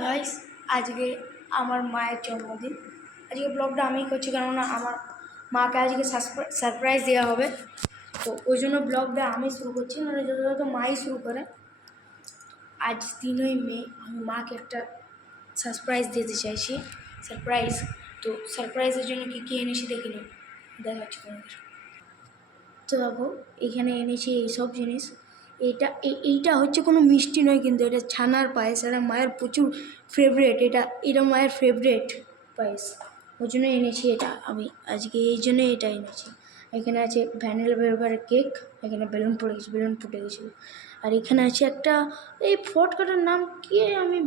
Guys আজকে আমার মায়ের জন্মদিন। আজকে ব্লগটা আমি করছি, কেননা আমার মাকে আজকে সারপ্রাইজ দেওয়া হবে। তো ওই জন্য ব্লগটা আমি শুরু করছি মানে যথাযথ মাই শুরু করে, আজ তিনই মে, আমি মাকে একটা সারপ্রাইজ দিতে চাইছি। সারপ্রাইজ তো সারপ্রাইজের জন্য কী কী এনেছি দেখে নিন তোমাদের। তো দেখো, এখানে এনেছি এইসব জিনিস। এটা এইটা হচ্ছে কোনো মিষ্টি নয় কিন্তু, এটা ছানার পায়েস, এটা মায়ের প্রচুর ফেভারেট এটা এটা মায়ের ফেভারেট পায়েস। ওই জন্য এনেছি এটা, আমি আজকে এই জন্য এটা এনেছি। এখানে আছে ভ্যানিলা ফ্লেভারের কেক এখানে বেলুন পড়ে গেছে, বেলুন ফুটে গেছিল। আর এখানে আছে একটা, এই ফটকাটার নাম কি আমি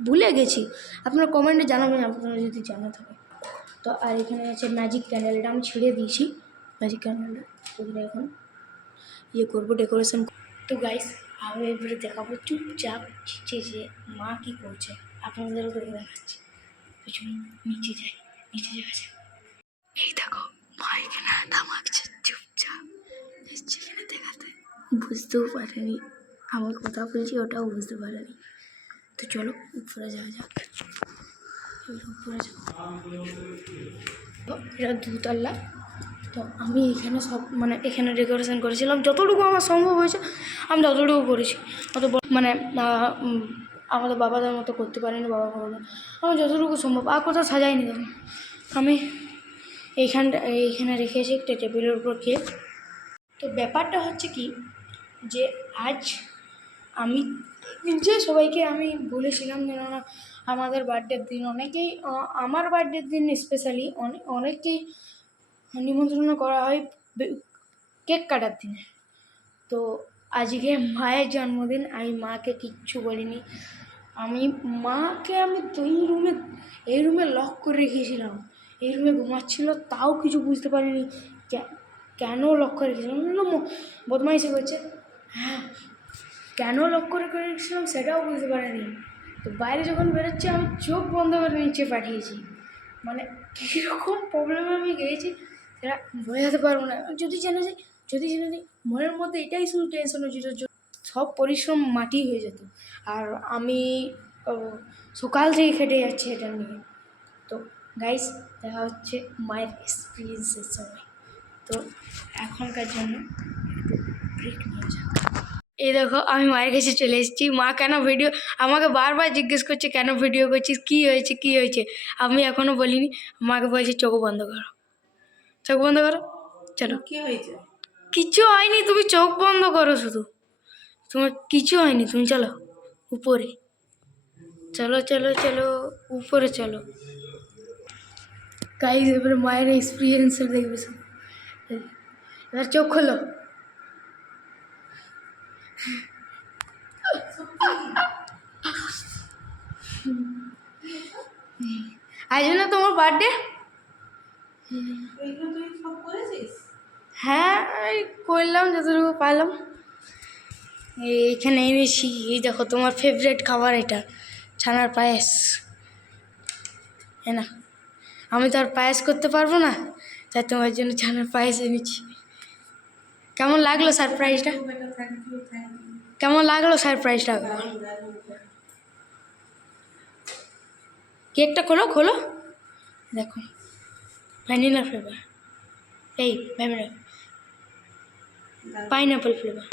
ভুলে গেছি। আপনারা কমেন্টে জানাবেন আপনারা যদি জানা থাকে। তো, আর এখানে আছে ম্যাজিক ক্যান্ডেল এটা আমি ছিঁড়ে দিয়েছি। ম্যাজিক ক্যান্ডেলটা এখন ইয়ে করব ডেকোরেশন তো গাইস আমি এবারে দেখাবো চুপচাপ যে যে মা কী করছে। আপনাদেরও করে দেখাচ্ছি। পিছনে নিচে যাই, নিচে যাওয়া যাক। এই দেখো, মা এখানে আটা মাখছে চুপচাপ। এসছে এখানে দেখাতে। বুঝতেও পারেনি। আমার কথা বলছি ওটাও বুঝতে পারেনি। তো চলো, উপরে যাওয়া যাক। উপরে যাও এটা দুতলা। তো আমি এখানে সব মানে এখানে ডেকোরেশন করেছিলাম। যতটুকু আমার সম্ভব হয়েছে, আমি ততটুকু করেছি। অত মানে আমাদের বাবাদের মতো করতে পারিনি, বাবা বাবা আমার যতটুকু সম্ভব, আর কোথাও সাজাইনি আমি এইখানটা, এইখানে রেখেছি একটা টেবিলের উপর কেক তো ব্যাপারটা হচ্ছে কি, যে আজ আমি যে সবাইকে আমি বলেছিলাম যেন না, আমাদের বার্থডের দিন অনেকেই আমার বার্থডের দিন স্পেশালি অনেক অনেককেই নিমন্ত্রণ করা হয় কেক কাটার দিনে। তো আজকে মায়ের জন্মদিন, আমি মাকে কিচ্ছু বলিনি। আমি, মাকে আমি তো এই রুমে এই রুমে লক করে রেখেছিলাম। এই রুমে ঘুমাচ্ছিল, তাও কিছু বুঝতে পারিনি। কেন লক করে রেখেছিলাম? বদমাইশি করছে। হ্যাঁ কেন লক করে করে রেখেছিলাম সেটাও বুঝতে পারিনি। তো বাইরে যখন বেরোচ্ছি, আমি চোখ বন্ধ করে নিচে পাঠিয়েছি। মানে কীরকম প্রবলেমে আমি গিয়েছি সেটা বোঝাতে পারব না। যদি জেনে যাই যদি জেনে যাই মনের মধ্যে এটাই শুধু টেনশন হচ্ছিল যে সব পরিশ্রম মাটি হয়ে যেত। আর আমি সকাল থেকে খেটে যাচ্ছি এটা নিয়ে। তো গাইস দেখা হচ্ছে মায়ের এক্সপিরিয়েন্সের সময়। তো এখনকার জন্য ব্রেক নিয়ে যাক। এই দেখো, আমি মায়ের কাছে চলে এসেছি। মা কেন ভিডিও আমাকে বারবার জিজ্ঞেস করছে, কেন ভিডিও করছিস? কী হয়েছে? কী হয়েছে? আমি এখনও বলিনি। মাকে বলছি, চোখ বন্ধ করো। চোখ বন্ধ করো। চলো। কি হয়েছে? কিচ্ছু হয়নি তুমি চোখ বন্ধ করো শুধু। তোমার কিছু হয়নি তুমি চলো। উপরে। চলো চলো চলো উপরে চলো। গাইজ এবারে মায়ের এক্সপিরিয়েন্সটা দেখবে সব। এবার চোখ খোলো। আজ না তোমার বার্থডে এইগুলো তুই সব করেছিস হ্যাঁ এই করলাম যতটুকু পারলাম। এই এখানে এনেছি এই দেখো তোমার ফেভারেট খাবার এটা, ছানার পায়েস। হ্যাঁ না? আমি তো আর পায়েস করতে পারব না, তাই তোমার জন্য ছানার পায়েস এনেছি। কেমন লাগল সারপ্রাইজটা কেমন লাগল সারপ্রাইজটা কেকটা খোলো খোলো। দেখো, ভ্যানিলা ফ্লেভার এই, ভ্যানিলা। Pineapple flavour.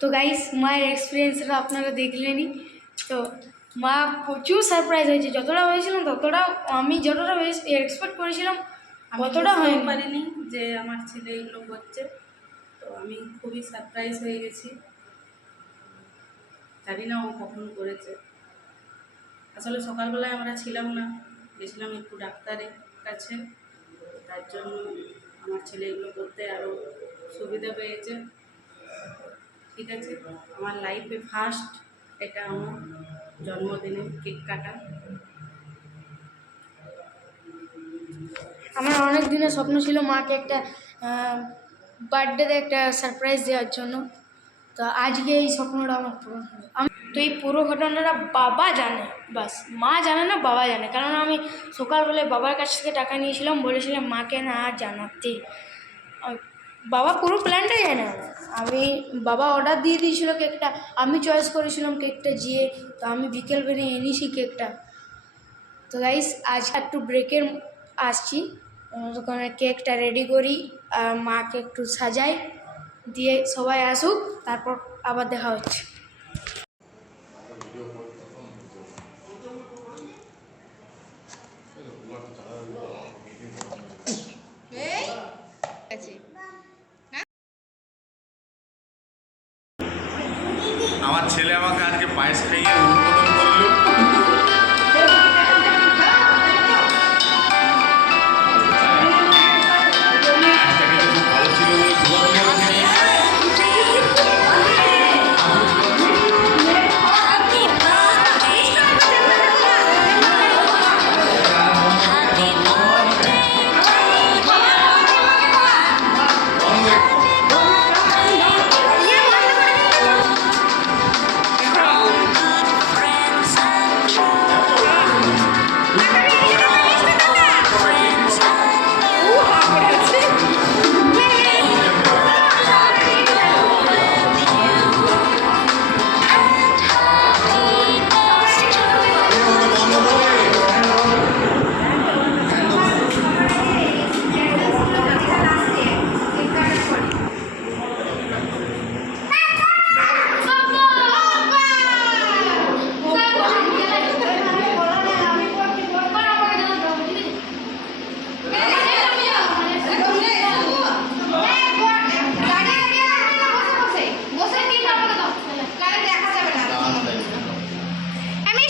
তো গাইস মায়ের এক্সপিরিয়েন্সটা আপনারা দেখলেনই। তো মা প্রচুর সারপ্রাইজ হয়েছে। যতটা হয়েছিলাম ততটা আমি যতটা এক্সপেক্ট করেছিলাম অতটা হয়নি। পারিনি যে আমার ছেলে এগুলো করছে তো আমি খুবই সারপ্রাইজ হয়ে গেছি। জানি না ও কখন করেছে। আসলে সকালবেলায় আমরা ছিলাম না। গেছিলাম একটু ডাক্তারের কাছে। তার জন্য আমার ছেলে এগুলো করতে আরও সুবিধা পেয়েছে। ঠিক আছে, আমার লাইফে ফার্স্ট এটা আমার জন্মদিনে কেক কাটা। আমার অনেক দিনের স্বপ্ন ছিল মাকে একটা বার্থডেতে একটা সারপ্রাইজ দেওয়ার জন্য। তো আজকে এই স্বপ্নটা আমার পূরণ তো এই পুরো ঘটনাটা বাবা জানে, বাস। মা জানে না, বাবা জানে। কারণ আমি সকালবেলায় বাবার কাছ থেকে টাকা নিয়েছিলাম, বলেছিলাম, মাকে না আর জানাতে। বাবা পুরো প্ল্যানটাই জানে আমি, বাবা অর্ডার দিয়ে দিয়েছিল কেকটা আমি চয়েস করেছিলাম কেকটা গিয়ে তো আমি বিকেল বেরিয়ে এনেছি কেকটা তো গাইস আজ একটু ব্রেকের আসছি। ওখানে কেকটা রেডি করি, আর মাকে একটু সাজাই, দিয়ে সবাই আসুক, তারপর আবার দেখা হচ্ছে। আমার ছেলে আমাকে আজকে পায়েস খাইয়ে উদ্বোধন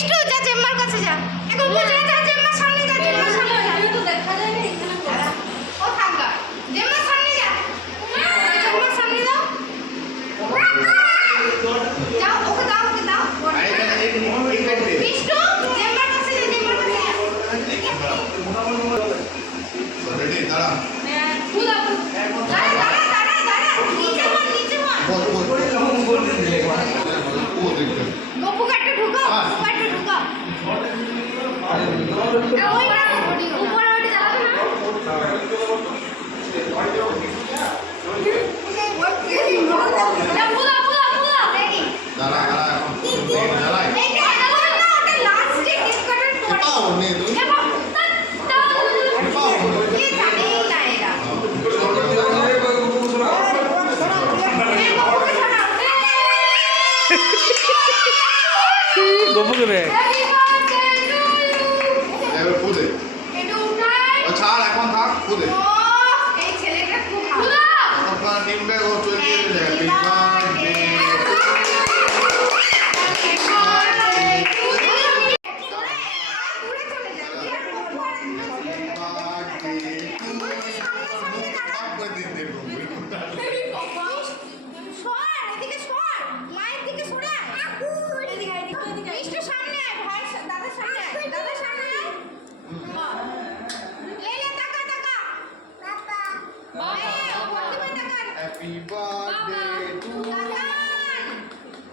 মিষ্টু যা চেম্বার কাছে যা। এখন বুঝে যা চেম্বার সামনে যা চেম্বার সামনে যা তো দেখা যায় না এখানে ও থাকবা চেম্বার সামনে যা চেম্বার সামনে দাও যাও ওকে দাও ওকে দাও মিষ্টু চেম্বার কাছে যা চেম্বার কাছে যা Ready? দাঁড়া। ফুলা দাঁড়া দাঁড়া দাঁড়া দাঁড়া নিচে বল নিচে বল ও দেখতে। গপু কাটে ঢুকাও গপু কাটে ঢুকাও ওই উপরে ওটা চালাবে না যা ফুলা ফুলা ফুলা রেডি দাঁড়া, দাঁড়া এখন। দাঁড়া। এইটা এটা না ওটা লাস্টে কেক কাটার পরে পাও নেই তো। এ বাবা পাও। কি জানে না এরা এই গপুকে ছাড়াও গপুকে দেখ হ্যাপি বার্থডে টু ইউ এবার ফুদে। এটা উঠাই ও ছাড়, এখন থাক, ফুদে। ও এই ছেলেটা খুব ভালো ততক্ষণ নিমবে, ও চলে গেলে happy birthday Happy birthday to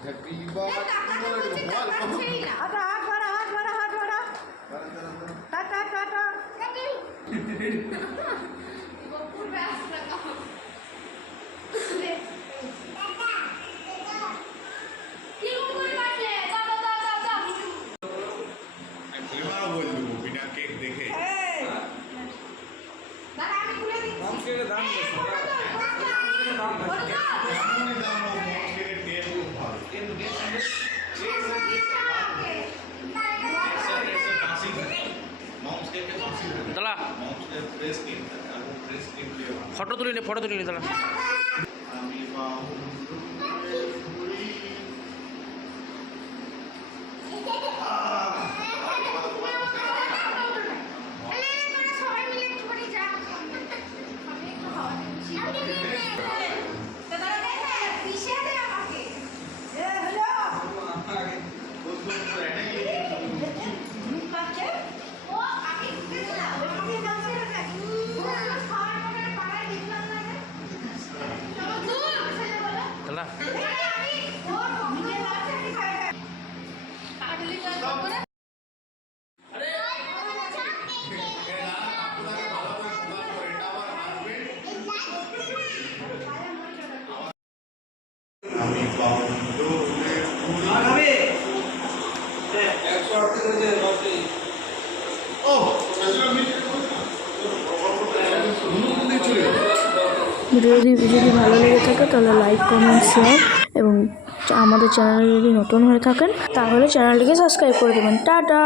Happy birthday Ada hat mana hat mana hat mana. Tata tata. Photo তুলি নে ফটো তুলি নে যদি যদি ভালো লেগে থাকে, তাহলে লাইক কমেন্ট শেয়ার এবং আমাদের চ্যানেলে যদি নতুন হয়ে থাকেন, তাহলে চ্যানেলটিকে সাবস্ক্রাইব করে দেবেন। টাটা!